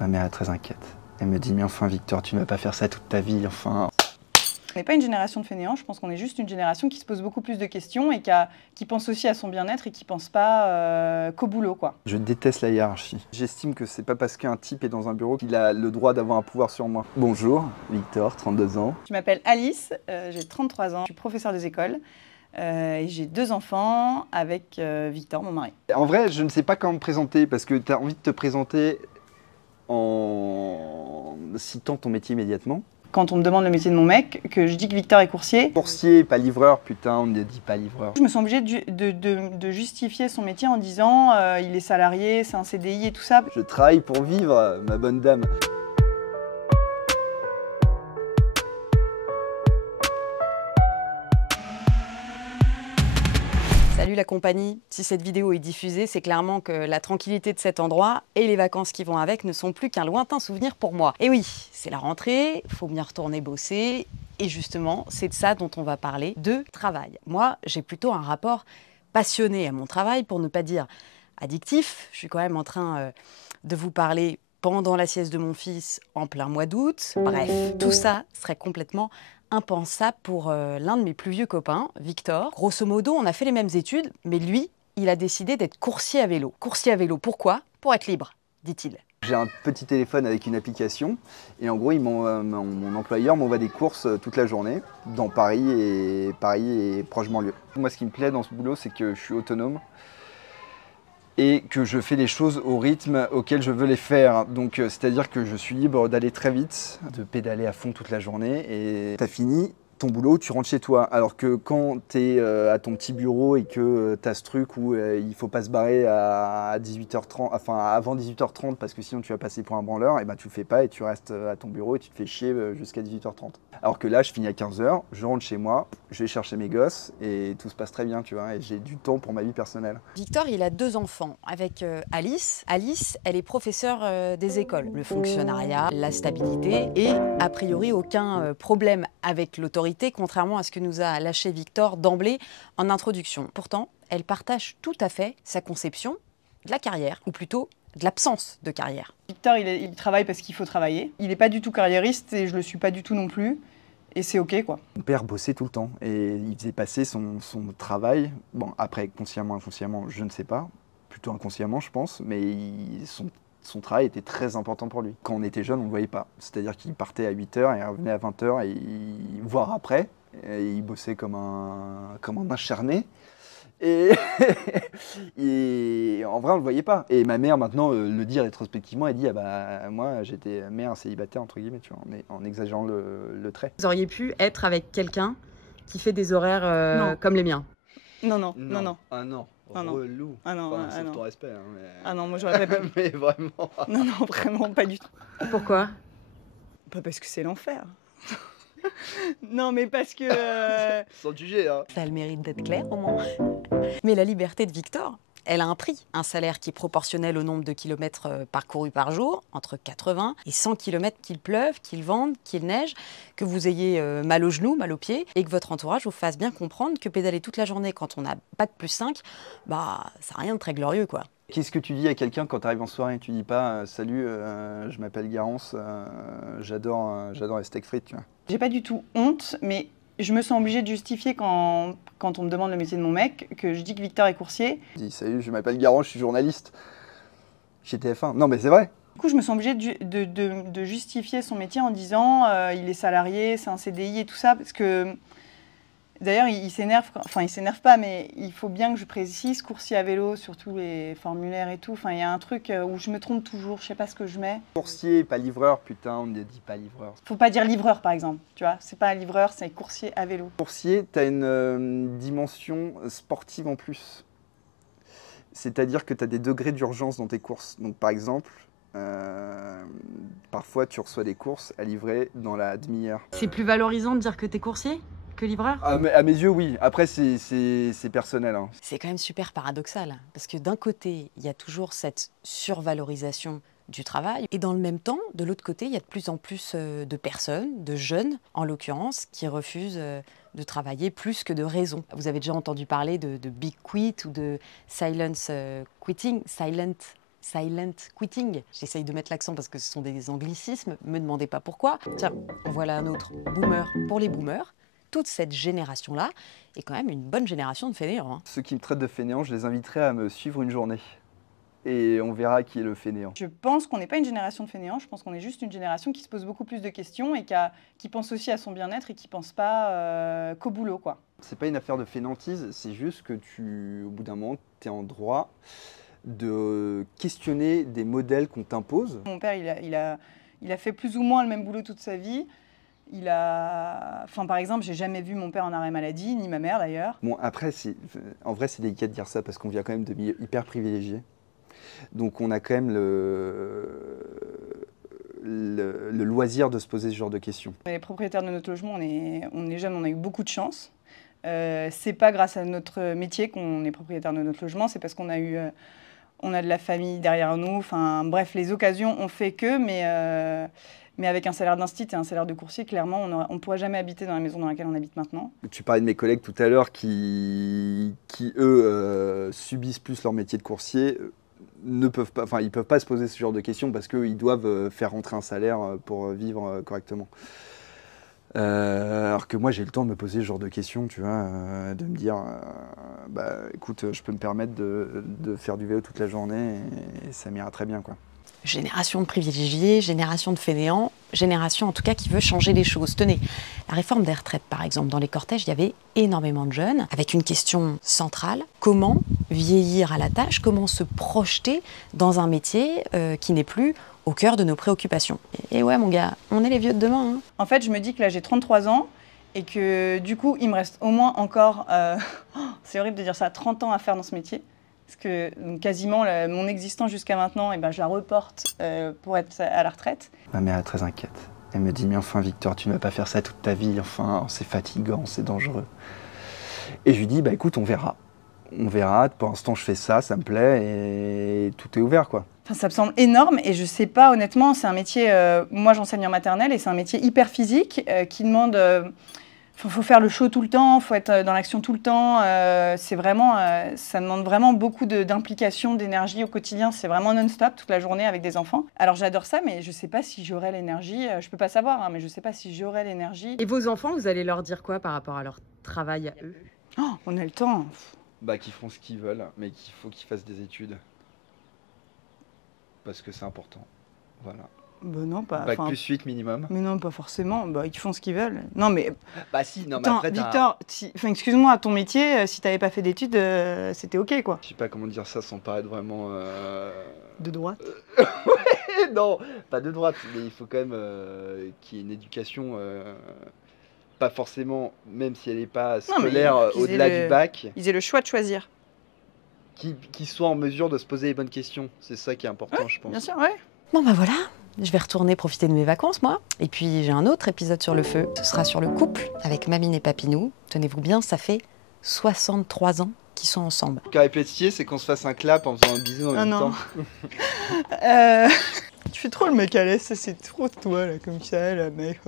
Ma mère est très inquiète. Elle me dit, mais enfin Victor, tu ne vas pas faire ça toute ta vie, enfin. On n'est pas une génération de fainéants, je pense qu'on est juste une génération qui se pose beaucoup plus de questions et qui pense aussi à son bien-être et qui pense pas qu'au boulot, quoi. Je déteste la hiérarchie. J'estime que c'est pas parce qu'un type est dans un bureau qu'il a le droit d'avoir un pouvoir sur moi. Bonjour, Victor, 32 ans. Je m'appelle Alice, j'ai 33 ans, je suis professeure des écoles et j'ai 2 enfants avec Victor, mon mari. En vrai, je ne sais pas comment me présenter parce que tu as envie de te présenter en citant ton métier immédiatement. Quand on me demande le métier de mon mec, que je dis que Victor est coursier, Coursier, pas livreur, putain, on ne dit pas livreur. je me sens obligée de justifier son métier en disant il est salarié, c'est un CDI et tout ça. Je travaille pour vivre, ma bonne dame. Salut la compagnie, si cette vidéo est diffusée, c'est clairement que la tranquillité de cet endroit et les vacances qui vont avec ne sont plus qu'un lointain souvenir pour moi. Et oui, c'est la rentrée, faut bien retourner bosser, et justement, c'est de ça dont on va parler, de travail. Moi, j'ai plutôt un rapport passionné à mon travail, pour ne pas dire addictif. Je suis quand même en train de vous parler pendant la sieste de mon fils en plein mois d'août. Bref, tout ça serait complètement impensable pour l'un de mes plus vieux copains, Victor. Grosso modo, on a fait les mêmes études, mais lui, il a décidé d'être coursier à vélo. Coursier à vélo, pourquoi? Pour être libre, dit-il. J'ai un petit téléphone avec une application et en gros, mon employeur m'envoie des courses toute la journée dans Paris et proche banlieue. Moi, ce qui me plaît dans ce boulot, c'est que je suis autonome et que je fais les choses au rythme auquel je veux les faire. Donc, c'est-à-dire que je suis libre d'aller très vite, de pédaler à fond toute la journée et t'as fini ton boulot, tu rentres chez toi. Alors que quand tu es à ton petit bureau et que tu as ce truc où il faut pas se barrer à 18h30, enfin avant 18h30 parce que sinon tu vas passer pour un branleur, et ben tu le fais pas et tu restes à ton bureau et tu te fais chier jusqu'à 18h30. Alors que là, je finis à 15h, je rentre chez moi, je vais chercher mes gosses et tout se passe très bien, tu vois, et j'ai du temps pour ma vie personnelle. Victor, il a 2 enfants avec Alice. Alice, elle est professeure des écoles. Le fonctionnariat, la stabilité et a priori aucun problème avec l'autorité, contrairement à ce que nous a lâché Victor d'emblée en introduction. Pourtant, elle partage tout à fait sa conception de la carrière, ou plutôt de l'absence de carrière. Victor, il travaille parce qu'il faut travailler. Il n'est pas du tout carriériste et je le suis pas du tout non plus. Et c'est ok, quoi. Mon père bossait tout le temps et il faisait passer son travail, bon après consciemment, inconsciemment, je ne sais pas, plutôt inconsciemment je pense, mais son travail était très important pour lui. Quand on était jeune, on ne le voyait pas. C'est-à-dire qu'il partait à 8h et il revenait à 20h, voire après, et il bossait comme un acharné. Et, et en vrai, on le voyait pas. Et ma mère, maintenant, le dit rétrospectivement, elle dit ah bah, moi, j'étais mère célibataire, entre guillemets, tu vois, en exagérant le trait. Vous auriez pu être avec quelqu'un qui fait des horaires comme les miens. Non. Ah non, Ah non. relou. Ah non, Enfin, ah sauf non. ton respect. Hein, mais... Ah non, moi j'aurais pas pu. mais vraiment. Non, vraiment pas du tout. Pourquoi? Pas parce que c'est l'enfer. Non, mais parce que... Sans juger, hein. Ça a le mérite d'être clair au moins. Mais la liberté de Victor, elle a un prix. Un salaire qui est proportionnel au nombre de kilomètres parcourus par jour, entre 80 et 100 kilomètres qu'il pleuve, qu'il vente, qu'il neige, que vous ayez mal aux genoux, mal aux pieds, et que votre entourage vous fasse bien comprendre que pédaler toute la journée quand on a bac plus 5, bah, ça n'a rien de très glorieux, quoi. Qu'est-ce que tu dis à quelqu'un quand tu arrives en soirée et tu dis pas salut, je m'appelle Garance, j'adore les steaks frites, tu vois. J'ai pas du tout honte, mais je me sens obligée de justifier quand on me demande le métier de mon mec, que je dis que Victor est coursier. Je dis salut, je m'appelle Garance, je suis journaliste chez TF1. Non mais c'est vrai. Du coup, je me sens obligée de justifier son métier en disant il est salarié, c'est un CDI et tout ça, parce que... D'ailleurs, il s'énerve, enfin il s'énerve pas, mais il faut bien que je précise coursier à vélo sur tous les formulaires et tout. Enfin, il y a un truc où je me trompe toujours, je sais pas ce que je mets. Coursier, pas livreur, putain, on ne dit pas livreur. Faut pas dire livreur par exemple, tu vois. C'est pas un livreur, c'est coursier à vélo. Coursier, tu as une dimension sportive en plus. C'est-à-dire que tu as des degrés d'urgence dans tes courses. Donc par exemple, parfois tu reçois des courses à livrer dans la demi-heure. C'est plus valorisant de dire que t'es coursier que livreur? À mes yeux, oui. Après, c'est personnel. Hein. C'est quand même super paradoxal, parce que d'un côté, il y a toujours cette survalorisation du travail, et dans le même temps, de l'autre côté, il y a de plus en plus de personnes, de jeunes en l'occurrence, qui refusent de travailler plus que de raison. Vous avez déjà entendu parler de Big Quit ou de Silence Quitting, Silent silent quitting. J'essaye de mettre l'accent parce que ce sont des anglicismes, me demandez pas pourquoi. Tiens, voilà un autre boomer pour les boomers. Toute cette génération-là est quand même une bonne génération de fainéants. Hein. Ceux qui me traitent de fainéant, je les inviterai à me suivre une journée. Et on verra qui est le fainéant. Je pense qu'on n'est pas une génération de fainéants, je pense qu'on est juste une génération qui se pose beaucoup plus de questions et qui pense aussi à son bien-être et qui pense pas qu'au boulot, quoi. C'est pas une affaire de fainéantise, c'est juste que au bout d'un moment, tu es en droit de questionner des modèles qu'on t'impose. Mon père, il a fait plus ou moins le même boulot toute sa vie. Enfin, par exemple, j'ai jamais vu mon père en arrêt maladie, ni ma mère d'ailleurs. Bon, après, en vrai, c'est délicat de dire ça parce qu'on vient quand même de milieux hyper privilégiés. Donc on a quand même le loisir de se poser ce genre de questions. Les propriétaires de notre logement, on est jeunes, on a eu beaucoup de chance. C'est pas grâce à notre métier qu'on est propriétaire de notre logement, c'est parce qu'on a de la famille derrière nous. Enfin bref, les occasions ont fait que, mais avec un salaire d'instit et un salaire de coursier, clairement, on ne pourra jamais habiter dans la maison dans laquelle on habite maintenant. Tu parlais de mes collègues tout à l'heure qui eux, subissent plus leur métier de coursier. Ils peuvent pas se poser ce genre de questions parce qu'ils doivent faire rentrer un salaire pour vivre correctement. Alors que moi j'ai le temps de me poser ce genre de questions, tu vois, de me dire, bah écoute, je peux me permettre de faire du vélo toute la journée et ça m'ira très bien, quoi. Génération de privilégiés, génération de fainéants, génération en tout cas qui veut changer les choses. Tenez, la réforme des retraites par exemple, dans les cortèges, il y avait énormément de jeunes avec une question centrale, comment vieillir à la tâche, comment se projeter dans un métier qui n'est plus au cœur de nos préoccupations. Et ouais mon gars, on est les vieux de demain. Hein. En fait, je me dis que là j'ai 33 ans et que du coup il me reste au moins encore, c'est horrible de dire ça, 30 ans à faire dans ce métier. Parce que quasiment mon existence jusqu'à maintenant, je la reporte pour être à la retraite. Ma mère est très inquiète. Elle me dit, mais enfin Victor, tu ne vas pas faire ça toute ta vie, enfin c'est fatigant, c'est dangereux. Et je lui dis, bah écoute, on verra. On verra, pour l'instant je fais ça, ça me plaît et tout est ouvert, quoi. Enfin, ça me semble énorme et je sais pas honnêtement, c'est un métier, moi j'enseigne en maternelle et c'est un métier hyper physique qui demande... faut faire le show tout le temps, il faut être dans l'action tout le temps. C'est vraiment, ça demande vraiment beaucoup d'implication, d'énergie au quotidien. C'est vraiment non-stop toute la journée avec des enfants. Alors j'adore ça, mais je ne sais pas si j'aurai l'énergie. Je ne peux pas savoir, hein, mais je ne sais pas si j'aurai l'énergie. Et vos enfants, vous allez leur dire quoi par rapport à leur travail à eux? Oh, on a le temps. Bah qu'ils font ce qu'ils veulent, mais qu'il faut qu'ils fassent des études. Parce que c'est important. Voilà. Bah non, pas. Bac plus 8 minimum. Mais non, pas forcément. Bah, ils font ce qu'ils veulent. Non, mais. Bah si, non, mais attends, après Victor, excuse-moi, à ton métier, si t'avais pas fait d'études, c'était ok, quoi. Je sais pas comment dire ça sans paraître vraiment. De droite. Ouais, non, pas de droite, mais il faut quand même qu'il y ait une éducation, pas forcément, même si elle n'est pas scolaire, au-delà du bac, Ils aient le choix de choisir. qui soit en mesure de se poser les bonnes questions. C'est ça qui est important, je pense. Bien sûr, ouais. Bon bah voilà, je vais retourner profiter de mes vacances moi. Et puis j'ai un autre épisode sur le feu, ce sera sur le couple avec Mamine et Papinou. Tenez-vous bien, ça fait 63 ans qu'ils sont ensemble. Ce qui aurait pu être stylé, c'est qu'on se fasse un clap en faisant un bisou en même temps. Tu fais trop le mec à l'aise, c'est trop toi là, comme ça, là, mec.